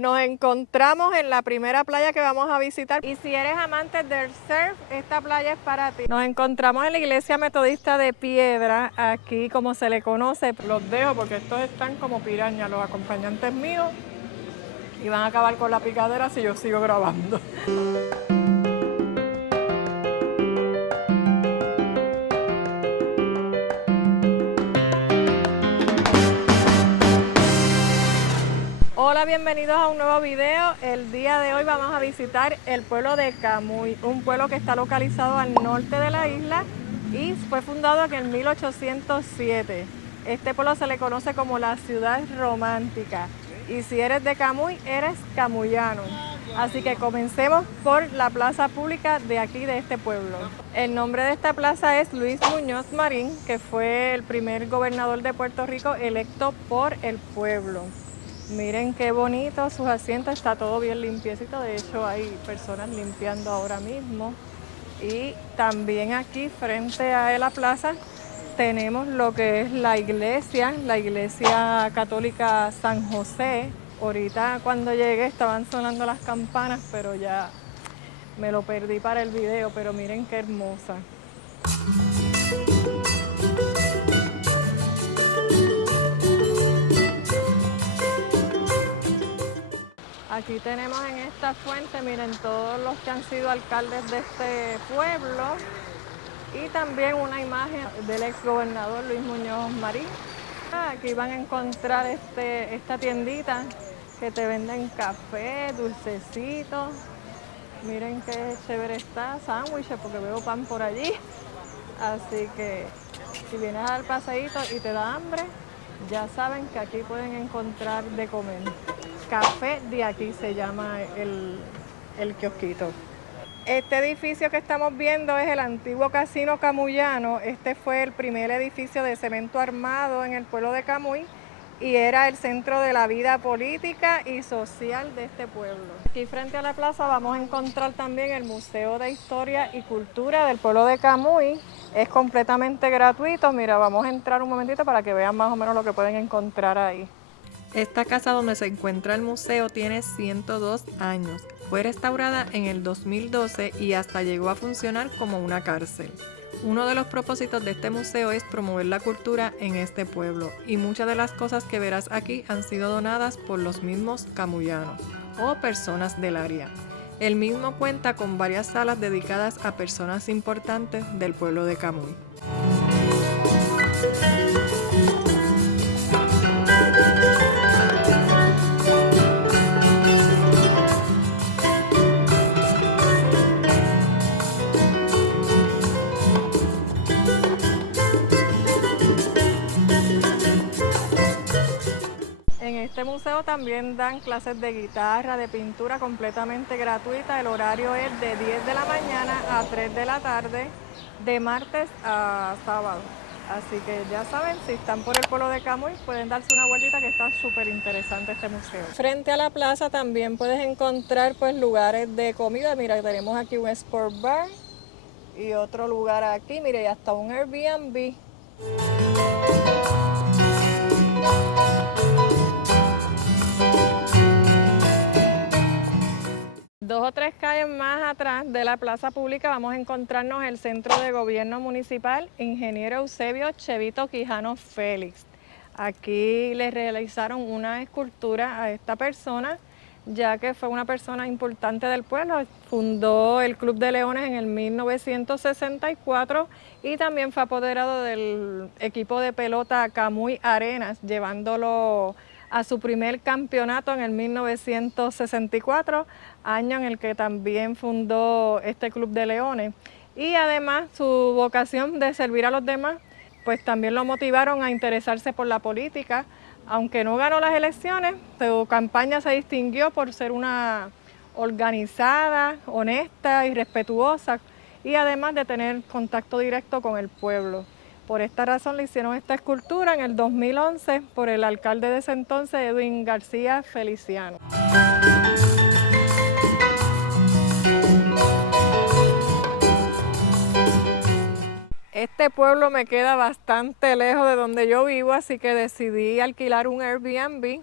Nos encontramos en la primera playa que vamos a visitar y si eres amante del surf, esta playa es para ti. Nos encontramos en la iglesia metodista de Piedra, aquí como se le conoce. Los dejo porque estos están como pirañas, los acompañantes míos, y van a acabar con la picadera si yo sigo grabando. Hola, bienvenidos a un nuevo video. El día de hoy vamos a visitar el pueblo de Camuy, un pueblo que está localizado al norte de la isla y fue fundado aquí en 1807. Este pueblo se le conoce como la ciudad romántica y si eres de Camuy, eres camuyano. Así que comencemos por la plaza pública de aquí, de este pueblo. El nombre de esta plaza es Luis Muñoz Marín, que fue el primer gobernador de Puerto Rico electo por el pueblo. Miren qué bonito sus asientos, está todo bien limpiecito, de hecho hay personas limpiando ahora mismo. Y también aquí frente a la plaza tenemos lo que es la iglesia católica San José. Ahorita cuando llegué estaban sonando las campanas, pero ya me lo perdí para el video, pero miren qué hermosa. Aquí tenemos en esta fuente, miren, todos los que han sido alcaldes de este pueblo y también una imagen del ex gobernador Luis Muñoz Marín. Aquí van a encontrar esta tiendita que te venden café, dulcecitos. Miren qué chévere está, sándwiches, porque veo pan por allí. Así que si vienes al paseíto y te da hambre, ya saben que aquí pueden encontrar de comer. Café de aquí se llama el kiosquito. Este edificio que estamos viendo es el antiguo Casino Camuyano. Este fue el primer edificio de cemento armado en el pueblo de Camuy y era el centro de la vida política y social de este pueblo. Aquí frente a la plaza vamos a encontrar también el Museo de Historia y Cultura del pueblo de Camuy. Es completamente gratuito. Mira, vamos a entrar un momentito para que vean más o menos lo que pueden encontrar ahí. Esta casa donde se encuentra el museo tiene 102 años. Fue restaurada en el 2012 y hasta llegó a funcionar como una cárcel. Uno de los propósitos de este museo es promover la cultura en este pueblo y muchas de las cosas que verás aquí han sido donadas por los mismos camuyanos o personas del área. El mismo cuenta con varias salas dedicadas a personas importantes del pueblo de Camuy. En este museo también dan clases de guitarra, de pintura completamente gratuita. El horario es de 10 de la mañana a 3 de la tarde, de martes a sábado. Así que ya saben, si están por el pueblo de Camuy, pueden darse una vueltita que está súper interesante este museo. Frente a la plaza también puedes encontrar pues lugares de comida. Mira, tenemos aquí un Sport Bar y otro lugar aquí, mire, y hasta un Airbnb. Dos o tres calles más atrás de la plaza pública vamos a encontrarnos el Centro de Gobierno Municipal Ingeniero Eusebio Chevito Quijano Félix. Aquí le realizaron una escultura a esta persona, ya que fue una persona importante del pueblo. Fundó el Club de Leones en el 1964 y también fue apoderado del equipo de pelota Camuy Arenas, llevándolo a su primer campeonato en el 1964, año en el que también fundó este Club de Leones. Y además su vocación de servir a los demás, pues también lo motivaron a interesarse por la política. Aunque no ganó las elecciones, su campaña se distinguió por ser una organizada, honesta y respetuosa, y además de tener contacto directo con el pueblo. Por esta razón le hicieron esta escultura en el 2011 por el alcalde de ese entonces, Edwin García Feliciano. Este pueblo me queda bastante lejos de donde yo vivo, así que decidí alquilar un Airbnb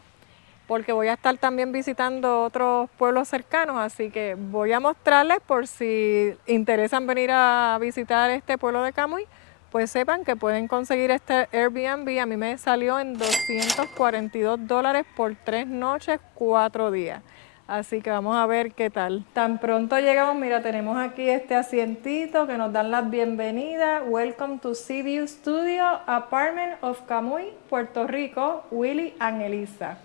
porque voy a estar también visitando otros pueblos cercanos, así que voy a mostrarles por si interesan venir a visitar este pueblo de Camuy, pues sepan que pueden conseguir este Airbnb. A mí me salió en $242 por 3 noches, 4 días. Así que vamos a ver qué tal. Tan pronto llegamos, mira, tenemos aquí este asientito que nos dan las bienvenidas. Welcome to Seaview Studio, Apartment of Camuy, Puerto Rico, Willy and Elisa.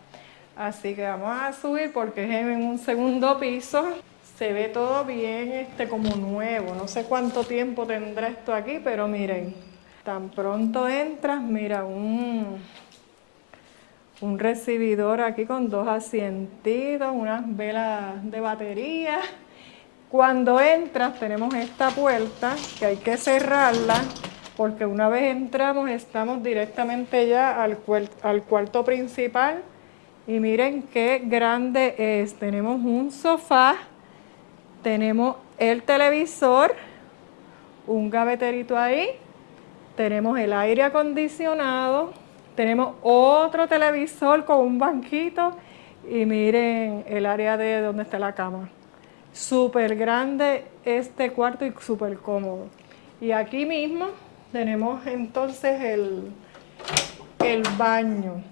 Así que vamos a subir porque es en un segundo piso. Se ve todo bien como nuevo. No sé cuánto tiempo tendrá esto aquí, pero miren, tan pronto entras, mira, un recibidor aquí con 2 asientitos, unas velas de batería. Cuando entras tenemos esta puerta que hay que cerrarla porque una vez entramos estamos directamente ya al cuarto principal. Y miren qué grande es. Tenemos un sofá, tenemos el televisor, un gaveterito ahí, tenemos el aire acondicionado, tenemos otro televisor con un banquito y miren el área de donde está la cama. Súper grande este cuarto y súper cómodo. Y aquí mismo tenemos entonces el baño,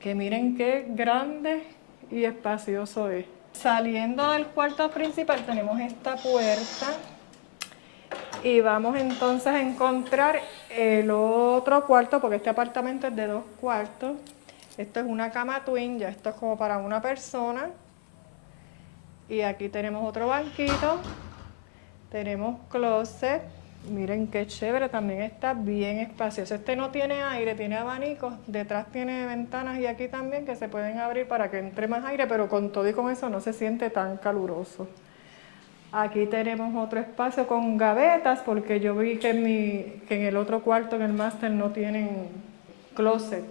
que miren qué grande y espacioso es. Saliendo del cuarto principal tenemos esta puerta y vamos entonces a encontrar el otro cuarto, porque este apartamento es de 2 cuartos. Esto es una cama twin, ya esto es como para una persona. Y aquí tenemos otro banquito, tenemos closet. Miren qué chévere, también está bien espacioso. Este no tiene aire, tiene abanicos, detrás tiene ventanas y aquí también que se pueden abrir para que entre más aire, pero con todo y con eso no se siente tan caluroso. Aquí tenemos otro espacio con gavetas, porque yo vi que en el otro cuarto, en el máster, no tienen closet.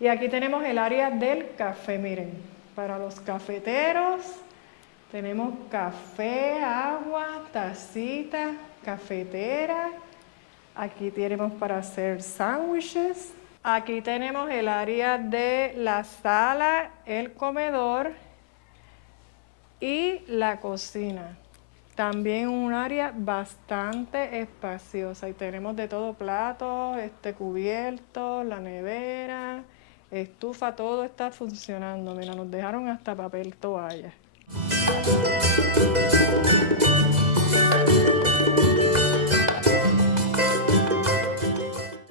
Y aquí tenemos el área del café, miren, para los cafeteros. Tenemos café, agua, tacita, cafetera. Aquí tenemos para hacer sándwiches. Aquí tenemos el área de la sala, el comedor y la cocina. También un área bastante espaciosa y tenemos de todo: platos, cubiertos, la nevera, estufa, todo está funcionando. Mira, nos dejaron hasta papel toalla.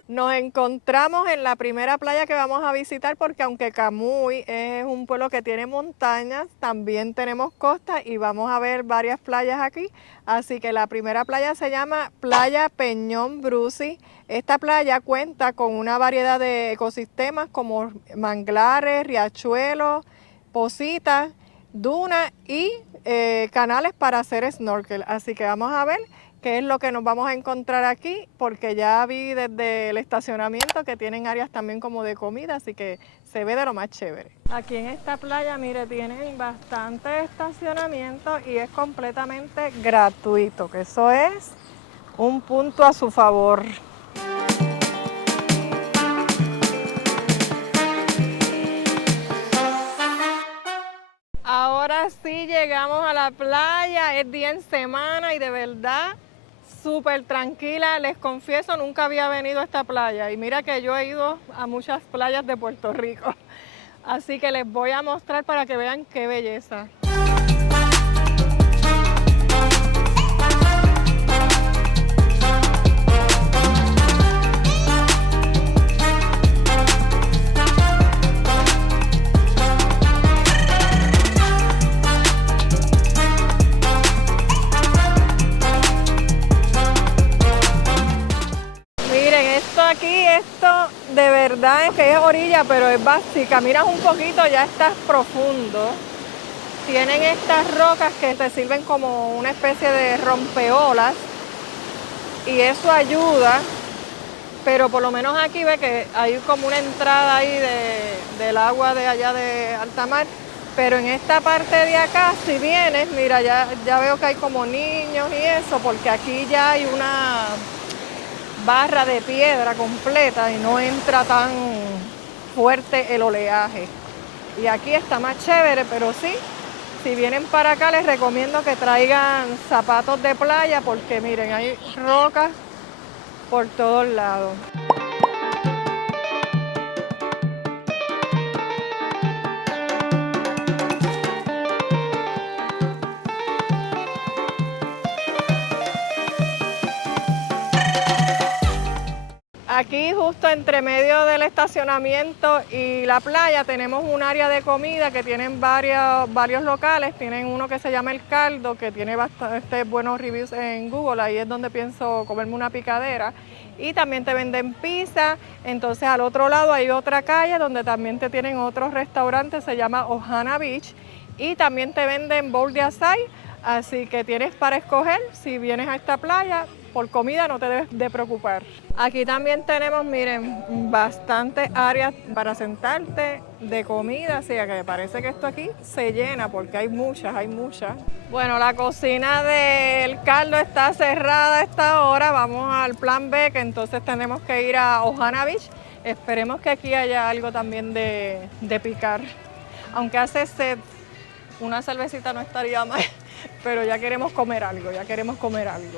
Nos encontramos en la primera playa que vamos a visitar, porque aunque Camuy es un pueblo que tiene montañas, también tenemos costa y vamos a ver varias playas aquí. Así que la primera playa se llama Playa Peñón Brusi. Esta playa cuenta con una variedad de ecosistemas como manglares, riachuelos, pocitas, dunas y canales para hacer snorkel. Así que vamos a ver qué es lo que nos vamos a encontrar aquí, porque ya vi desde el estacionamiento que tienen áreas también como de comida, así que se ve de lo más chévere. Aquí en esta playa, mire, tienen bastante estacionamiento y es completamente gratuito, que eso es un punto a su favor. Ahora sí llegamos a la playa, es día en semana y de verdad súper tranquila. Les confieso, nunca había venido a esta playa y mira que yo he ido a muchas playas de Puerto Rico. Así que les voy a mostrar para que vean qué belleza. Esto de verdad es que es orilla, pero es si caminas un poquito ya estás profundo. Tienen estas rocas que te sirven como una especie de rompeolas y eso ayuda, pero por lo menos aquí ve que hay como una entrada ahí del agua de allá de alta mar, pero en esta parte de acá, si vienes, mira, ya veo que hay como niños y eso, porque aquí ya hay una barra de piedra completa y no entra tan fuerte el oleaje. Y aquí está más chévere, pero sí, si vienen para acá les recomiendo que traigan zapatos de playa porque miren, hay rocas por todos lados. Aquí justo entre medio del estacionamiento y la playa tenemos un área de comida que tienen varios locales. Tienen uno que se llama El Caldo, que tiene bastante buenos reviews en Google. Ahí es donde pienso comerme una picadera. Y también te venden pizza. Entonces al otro lado hay otra calle donde también te tienen otros restaurantes, se llama Ohana Beach. Y también te venden bowl de açaí. Así que tienes para escoger si vienes a esta playa. Por comida no te debes de preocupar. Aquí también tenemos, miren, bastantes áreas para sentarte de comida, así que me parece que esto aquí se llena porque hay muchas, hay muchas. Bueno, la cocina del caldo está cerrada a esta hora, vamos al plan B, que entonces tenemos que ir a Ohana Beach. Esperemos que aquí haya algo también de picar, aunque hace sed, una cervecita no estaría mal, pero ya queremos comer algo, ya queremos comer algo.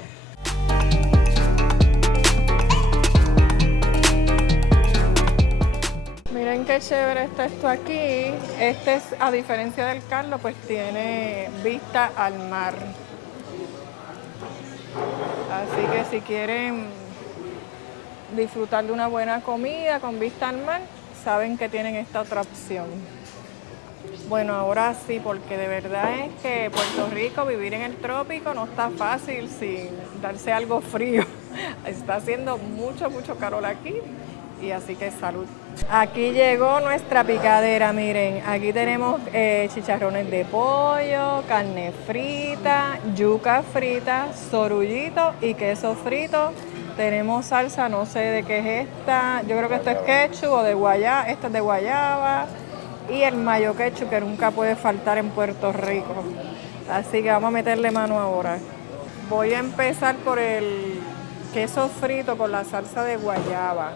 Miren qué chévere está esto aquí. Este es, a diferencia del Carlos, pues tiene vista al mar. Así que si quieren disfrutar de una buena comida con vista al mar, saben que tienen esta otra opción. Bueno, ahora sí, porque de verdad es que Puerto Rico, vivir en el trópico no está fácil sin darse algo frío. Está haciendo mucho calor aquí y así que salud. Aquí llegó nuestra picadera, miren, aquí tenemos chicharrones de pollo, carne frita, yuca frita, sorullito y queso frito. Tenemos salsa, no sé de qué es esta, yo creo que esto es ketchup o de guayaba, esta es de guayaba. Y el mayo ketchup que nunca puede faltar en Puerto Rico. Así que vamos a meterle mano ahora. Voy a empezar por el queso frito con la salsa de guayaba.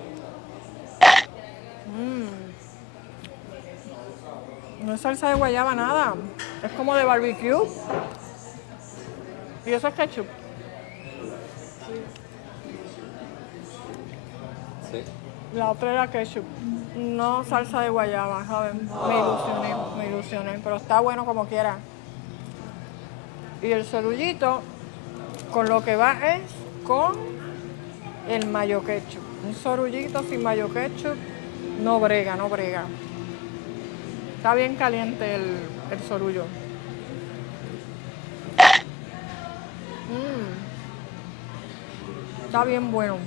No es salsa de guayaba nada, es como de barbecue. Y eso es ketchup. Sí. La otra era ketchup, no salsa de guayaba, ¿saben? Me ilusioné, pero está bueno como quiera. Y el cerullito, con lo que va es con el mayo ketchup. Un sorullito sin mayo ketchup no brega, no brega. Está bien caliente el sorullo. Está bien bueno.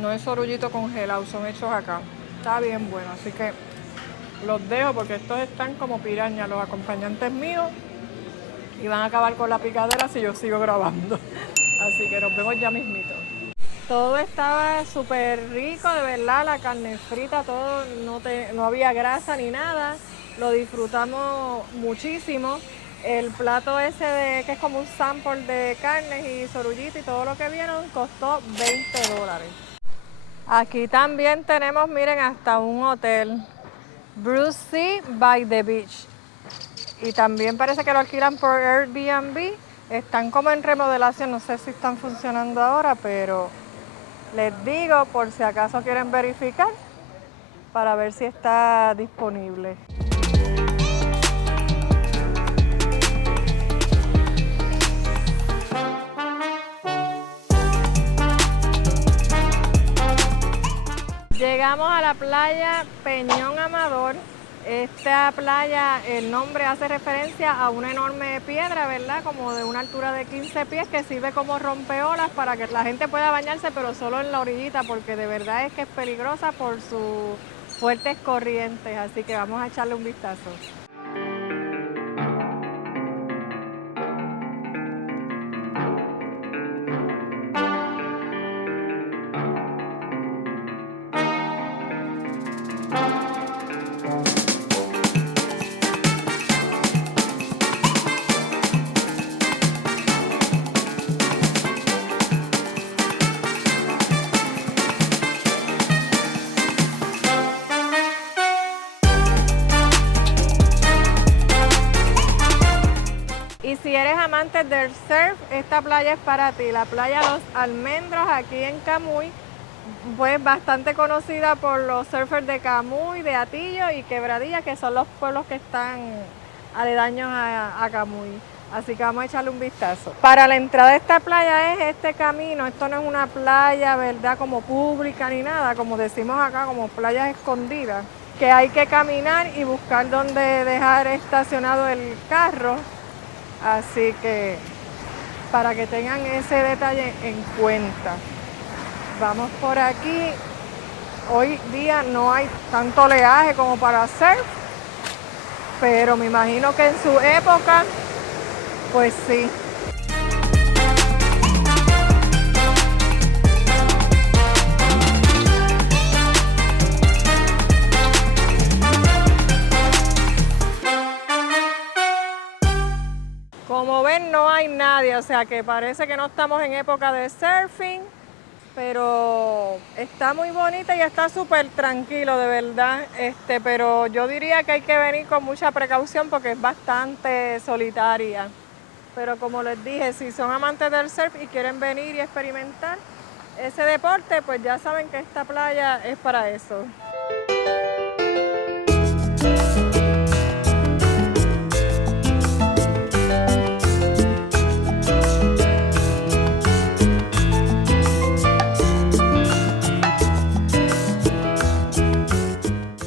No es sorullito congelado, son hechos acá. Está bien bueno, así que los dejo porque estos están como pirañas, los acompañantes míos, y van a acabar con la picadera si yo sigo grabando. Así que nos vemos ya mismito. Todo estaba súper rico, de verdad, la carne frita, todo, no había grasa ni nada. Lo disfrutamos muchísimo. El plato ese que es como un sample de carnes y sorullito y todo lo que vieron costó $20. Aquí también tenemos, miren, hasta un hotel, Bruce Sea by the Beach. Y también parece que lo alquilan por Airbnb. Están como en remodelación, no sé si están funcionando ahora, pero les digo por si acaso quieren verificar para ver si está disponible. Llegamos a la playa Peñón Amador. Esta playa, el nombre hace referencia a una enorme piedra, ¿verdad? Como de una altura de 15 pies que sirve como rompeolas para que la gente pueda bañarse, pero solo en la orillita, porque de verdad es que es peligrosa por sus fuertes corrientes. Así que vamos a echarle un vistazo. Y si eres amante del surf, esta playa es para ti. La playa Los Almendros aquí en Camuy, pues bastante conocida por los surfers de Camuy, de Atillo y Quebradilla, que son los pueblos que están aledaños a Camuy. Así que vamos a echarle un vistazo. Para la entrada de esta playa es este camino. Esto no es una playa, ¿verdad?, como pública ni nada, como decimos acá, como playas escondidas, que hay que caminar y buscar dónde dejar estacionado el carro. Así que para que tengan ese detalle en cuenta. Vamos por aquí. Hoy día no hay tanto oleaje como para surf, pero me imagino que en su época, pues sí. Como ven, no hay nadie, o sea que parece que no estamos en época de surfing, pero está muy bonita y está súper tranquilo, de verdad. Pero yo diría que hay que venir con mucha precaución porque es bastante solitaria. Pero como les dije, si son amantes del surf y quieren venir y experimentar ese deporte, pues ya saben que esta playa es para eso.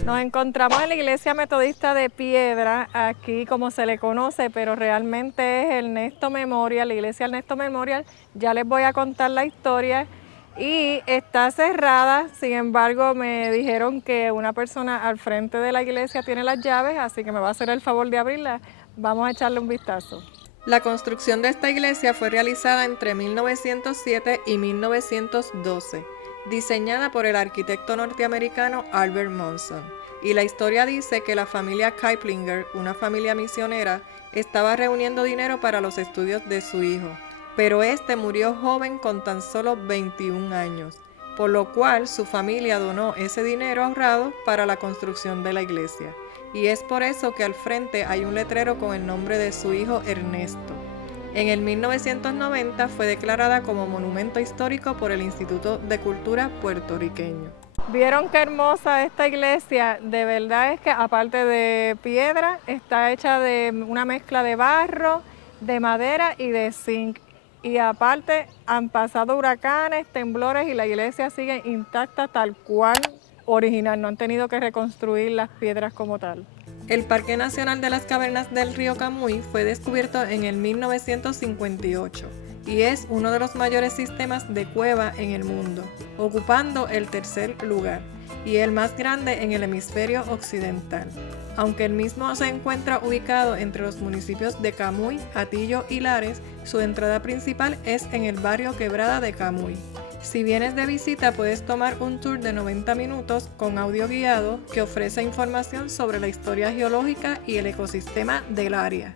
Nos encontramos en la iglesia metodista de Piedra, aquí como se le conoce, pero realmente es Ernesto Memorial, la iglesia Ernesto Memorial. Ya les voy a contar la historia y está cerrada, sin embargo me dijeron que una persona al frente de la iglesia tiene las llaves, así que me va a hacer el favor de abrirla. Vamos a echarle un vistazo. La construcción de esta iglesia fue realizada entre 1907 y 1912. Diseñada por el arquitecto norteamericano Albert Monson. Y la historia dice que la familia Kiplinger, una familia misionera, estaba reuniendo dinero para los estudios de su hijo, pero este murió joven con tan solo 21 años, por lo cual su familia donó ese dinero ahorrado para la construcción de la iglesia. Y es por eso que al frente hay un letrero con el nombre de su hijo Ernesto. En el 1990 fue declarada como monumento histórico por el Instituto de Cultura puertorriqueño. ¿Vieron qué hermosa esta iglesia? De verdad es que aparte de piedra, está hecha de una mezcla de barro, de madera y de zinc. Y aparte han pasado huracanes, temblores y la iglesia sigue intacta tal cual original. No han tenido que reconstruir las piedras como tal. El Parque Nacional de las Cavernas del Río Camuy fue descubierto en el 1958 y es uno de los mayores sistemas de cueva en el mundo, ocupando el tercer lugar y el más grande en el hemisferio occidental. Aunque el mismo se encuentra ubicado entre los municipios de Camuy, Atillo y Lares, su entrada principal es en el barrio Quebrada de Camuy. Si vienes de visita, puedes tomar un tour de 90 minutos con audio guiado que ofrece información sobre la historia geológica y el ecosistema del área.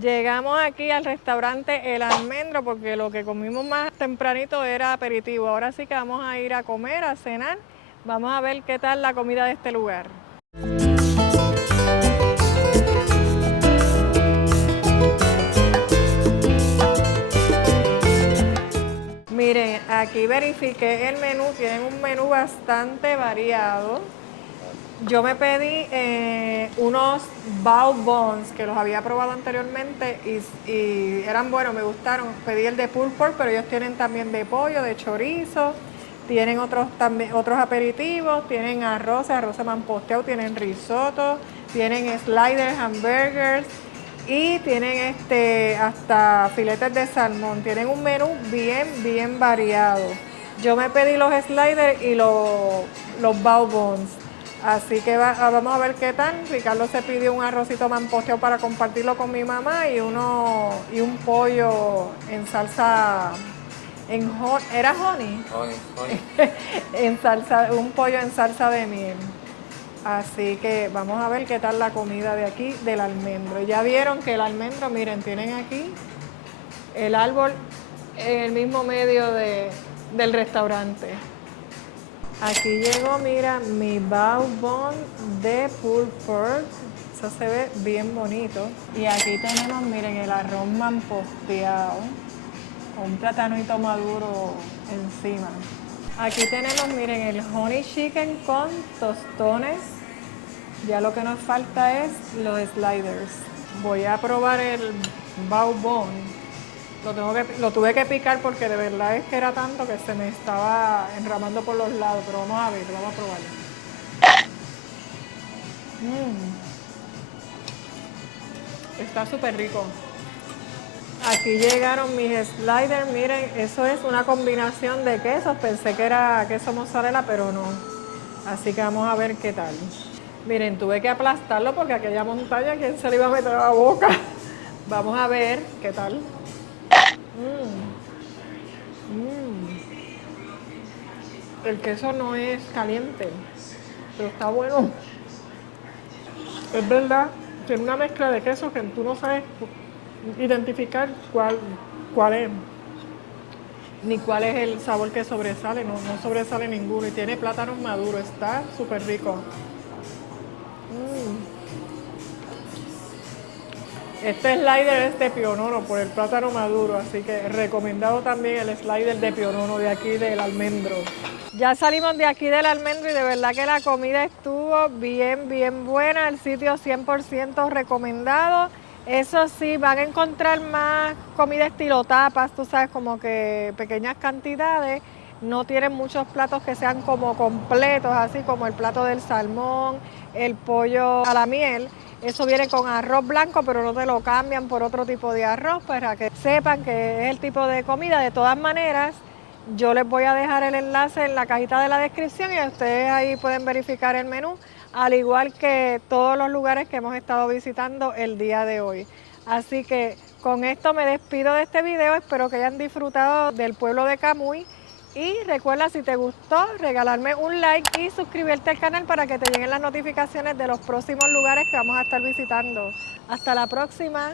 Llegamos aquí al restaurante El Almendro porque lo que comimos más tempranito era aperitivo. Ahora sí que vamos a ir a comer, a cenar. Vamos a ver qué tal la comida de este lugar. Miren, aquí verifiqué el menú. Tienen un menú bastante variado. Yo me pedí unos bao buns que los había probado anteriormente y eran buenos, me gustaron. Pedí el de pulled pork, pero ellos tienen también de pollo, de chorizo, tienen otros aperitivos, tienen arroz mamposteado, tienen risotto, tienen sliders, hamburgers y tienen hasta filetes de salmón. Tienen un menú bien variado. Yo me pedí los sliders y los bao buns. Así que vamos a ver qué tal. Ricardo se pidió un arrocito mamposteado para compartirlo con mi mamá y un pollo en salsa, ¿era honey? Honey. En salsa, un pollo en salsa de miel. Así que vamos a ver qué tal la comida de aquí del almendro. Ya vieron que el almendro, miren, tienen aquí el árbol en el mismo medio del restaurante. Aquí llegó, mira, mi bao bon de pulled pork. Eso se ve bien bonito. Y aquí tenemos, miren, el arroz mamposteado con un platanito maduro encima. Aquí tenemos, miren, el honey chicken con tostones. Ya lo que nos falta es los sliders. Voy a probar el bao bon. Lo tuve que picar porque de verdad es que era tanto que se me estaba enramando por los lados, pero vamos a ver, vamos a probarlo. Está súper rico. Aquí llegaron mis sliders, miren, eso es una combinación de quesos, pensé que era queso mozzarella, pero no. Así que vamos a ver qué tal. Miren, tuve que aplastarlo porque aquella montaña, ¿quién se le iba a meter a la boca? Vamos a ver qué tal. El queso no es caliente, pero está bueno. Es verdad, tiene una mezcla de quesos que tú no sabes identificar cuál es, ni cuál es el sabor que sobresale, no sobresale ninguno. Y tiene plátanos maduros, está súper rico. Este slider es de pionono por el plátano maduro, así que recomendado también el slider de pionono de aquí del almendro. Ya salimos de aquí del almendro y de verdad que la comida estuvo bien buena, el sitio 100% recomendado. Eso sí, van a encontrar más comida estilo tapas, tú sabes, como que pequeñas cantidades. No tienen muchos platos que sean como completos, así como el plato del salmón, el pollo a la miel. Eso viene con arroz blanco, pero no te lo cambian por otro tipo de arroz para que sepan que es el tipo de comida. De todas maneras, yo les voy a dejar el enlace en la cajita de la descripción y ustedes ahí pueden verificar el menú, al igual que todos los lugares que hemos estado visitando el día de hoy. Así que con esto me despido de este video, espero que hayan disfrutado del pueblo de Camuy. Y recuerda, si te gustó, regalarme un like y suscribirte al canal para que te lleguen las notificaciones de los próximos lugares que vamos a estar visitando. Hasta la próxima.